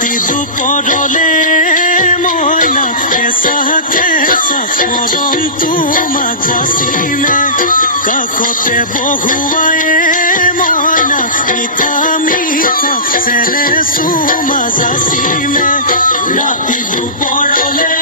ৰাতি দুপৰলে মইনা কেঁচা কেঁচা মৰম তোমাক যাচিমে কাষতে বহুৱাই মইনা মিঠা মিঠা চেৰে চুমা যাচিমে ৰাতি দুপৰলে